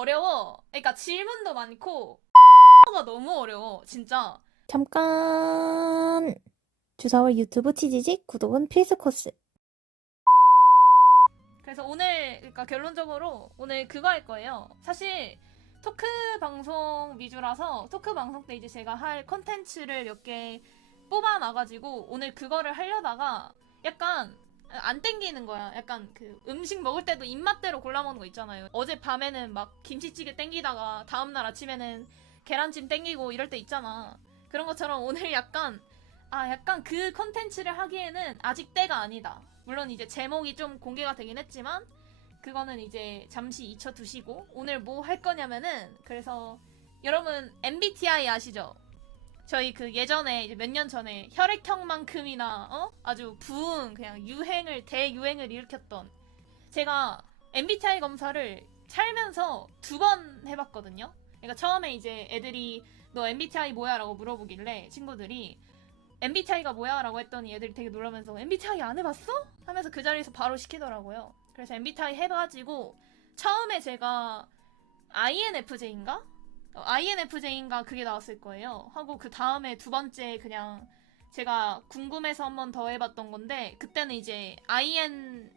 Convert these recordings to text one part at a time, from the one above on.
어려워. 그러니까 질문도 많고 가 너무 어려워. 진짜. 잠깐! 주사월 유튜브 치지직 구독은 필수 코스. 그래서 오늘 그러니까 결론적으로 오늘 그거 할 거예요. 사실 토크 방송 위주라서 토크 방송 때 이제 제가 할 컨텐츠를 몇 개 뽑아 놔가지고 오늘 그거를 하려다가 약간 안 땡기는 거야. 약간 그 음식 먹을 때도 입맛대로 골라 먹는 거 있잖아요. 어제 밤에는 막 김치찌개 땡기다가 다음날 아침에는 계란찜 땡기고 이럴 때 있잖아. 그런 것처럼 오늘 약간 아 약간 그 컨텐츠를 하기에는 아직 때가 아니다. 물론 이제 제목이 좀 공개가 되긴 했지만 그거는 이제 잠시 잊혀 두시고 오늘 뭐 할 거냐면은 그래서 여러분 MBTI 아시죠? 저희 그 예전에 이제 몇 년 전에 혈액형만큼이나 어 아주 부은 그냥 유행을 대유행을 일으켰던 제가 MBTI 검사를 살면서 두 번 해봤거든요. 그러니까 처음에 이제 애들이 너 MBTI 뭐야라고 물어보길래 친구들이 MBTI가 뭐야라고 했더니 애들이 되게 놀라면서 MBTI 안 해봤어? 하면서 그 자리에서 바로 시키더라고요. 그래서 MBTI 해가지고 처음에 제가 INFJ인가? 어, INFJ인가 그게 나왔을 거예요. 하고 그 다음에 두 번째 그냥 제가 궁금해서 한 번 더 해봤던 건데 그때는 이제 IN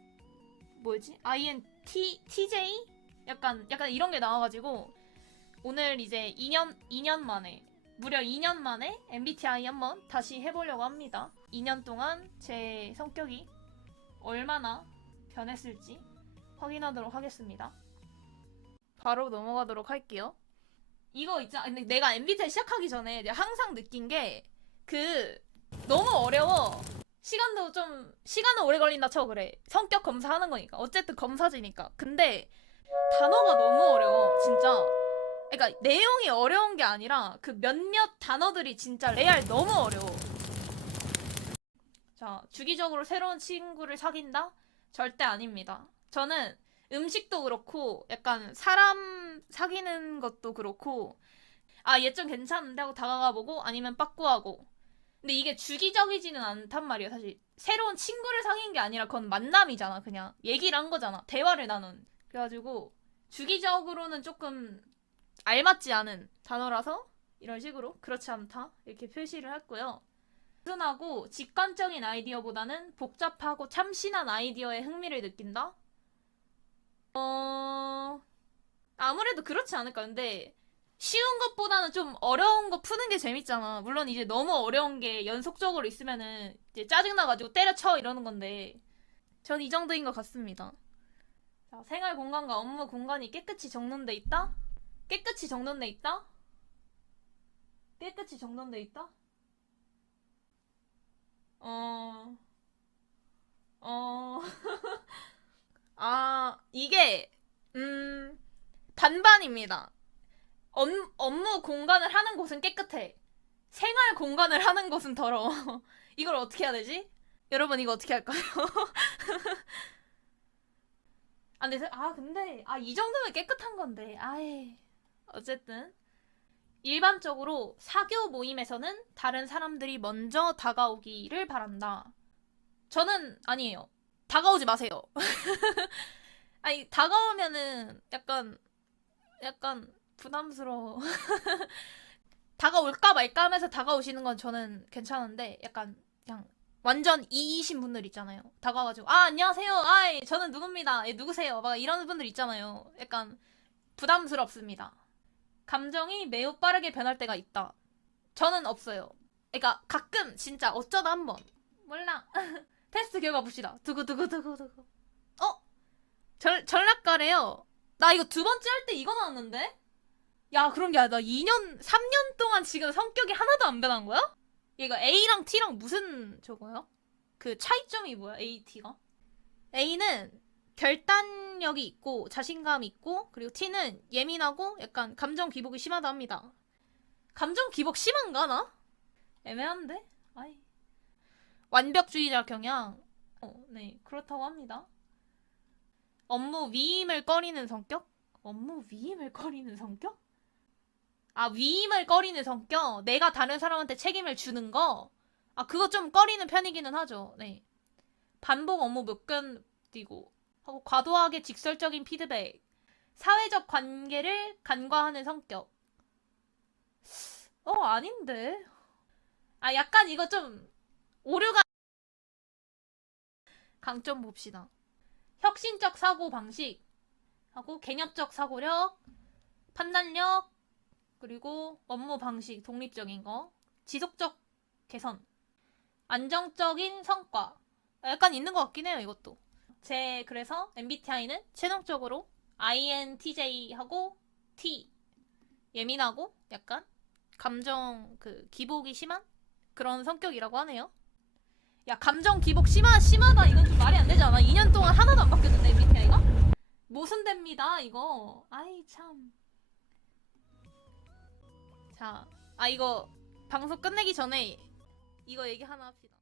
뭐였지? INT TJ? 약간 약간 이런 게 나와가지고 오늘 이제 2년 2년 만에 무려 2년 만에 MBTI 한번 다시 해보려고 합니다. 2년 동안 제 성격이 얼마나 변했을지 확인하도록 하겠습니다. 바로 넘어가도록 할게요. 이거 있잖아. 내가 MBTI 시작하기 전에 내가 항상 느낀 게 그 너무 어려워. 시간도 좀 시간은 오래 걸린다 쳐 그래. 성격 검사하는 거니까. 어쨌든 검사지니까. 근데 단어가 너무 어려워. 진짜. 그러니까 내용이 어려운 게 아니라 그 몇몇 단어들이 진짜 레알 너무 어려워. 자, 주기적으로 새로운 친구를 사귄다? 절대 아닙니다. 저는 음식도 그렇고 약간 사람 사귀는 것도 그렇고 아, 얘 좀 괜찮은데 하고 다가가 보고 아니면 빠꾸하고. 근데 이게 주기적이지는 않단 말이에요, 사실. 새로운 친구를 사귄 게 아니라 그건 만남이잖아, 그냥. 얘기를 한 거잖아. 대화를 나눈. 그래가지고 주기적으로는 조금 알맞지 않은 단어라서 이런 식으로 그렇지 않다 이렇게 표시를 했고요. 단순하고 직관적인 아이디어보다는 복잡하고 참신한 아이디어에 흥미를 느낀다. 어 아무래도 그렇지 않을까. 근데 쉬운 것보다는 좀 어려운 거 푸는 게 재밌잖아. 물론 이제 너무 어려운 게 연속적으로 있으면은 이제 짜증나가지고 때려쳐 이러는 건데 전 이 정도인 것 같습니다. 자, 생활 공간과 업무 공간이 깨끗이 정돈돼 있다? 깨끗이 정돈돼 있다? 깨끗이 정돈돼 있다? 어, 어, 아, 이게, 음, 반반입니다. 업, 업무 공간을 하는 곳은 깨끗해. 생활 공간을 하는 곳은 더러워. 이걸 어떻게 해야 되지? 여러분, 이거 어떻게 할까요? 아, 근데, 아, 근데, 아, 이 정도면 깨끗한 건데, 아이. 어쨌든 일반적으로 사교 모임에서는 다른 사람들이 먼저 다가오기를 바란다. 저는 아니에요. 다가오지 마세요. 아니 다가오면은 약간 약간 부담스러워. 다가올까 말까 하면서 다가오시는 건 저는 괜찮은데 약간 그냥 완전 이이신 분들 있잖아요. 다가와가지고 아 안녕하세요. 아 저는 누굽니다. 예, 누구세요? 막 이런 분들 있잖아요. 약간 부담스럽습니다. 감정이 매우 빠르게 변할 때가 있다. 저는 없어요. 그러니까 가끔 진짜 어쩌다 한 번 몰라. 테스트 결과 봅시다. 두구 두구 두구 두구. 어? 전 전략가래요. 나 이거 두 번째 할 때 이거 나왔는데? 야 그럼 야 나 2년 3년 동안 지금 성격이 하나도 안 변한 거야? 얘가 A랑 T랑 무슨 저거야? 그 차이점이 뭐야? A, T가? A는 결단력이 있고 자신감이 있고 그리고 T는 예민하고 약간 감정 기복이 심하다 합니다. 감정 기복 심한가 나? 애매한데? 아이. 완벽주의자 경향. 어, 네 그렇다고 합니다. 업무 위임을 꺼리는 성격? 업무 위임을 꺼리는 성격? 아 위임을 꺼리는 성격? 내가 다른 사람한테 책임을 주는 거? 아 그거 좀 꺼리는 편이기는 하죠. 네. 반복 업무 못 견디고 하고 과도하게 직설적인 피드백. 사회적 관계를 간과하는 성격. 어, 아닌데. 아, 약간 이거 좀 오류가 강점 봅시다. 혁신적 사고 방식 하고 개념적 사고력, 판단력, 그리고 업무 방식 독립적인 거, 지속적 개선, 안정적인 성과. 약간 있는 것 같긴 해요, 이것도. 제 그래서 MBTI는 최종적으로 INTJ하고 T 예민하고 약간 감정 그 기복이 심한 그런 성격이라고 하네요. 야 감정 기복 심하 심하다 이건 좀 말이 안 되지 않아? 2년 동안 하나도 안 바뀌었는데 MBTI가 모순됩니다 이거. 아이 참. 자, 아 이거 방송 끝내기 전에 이거 얘기 하나 합시다.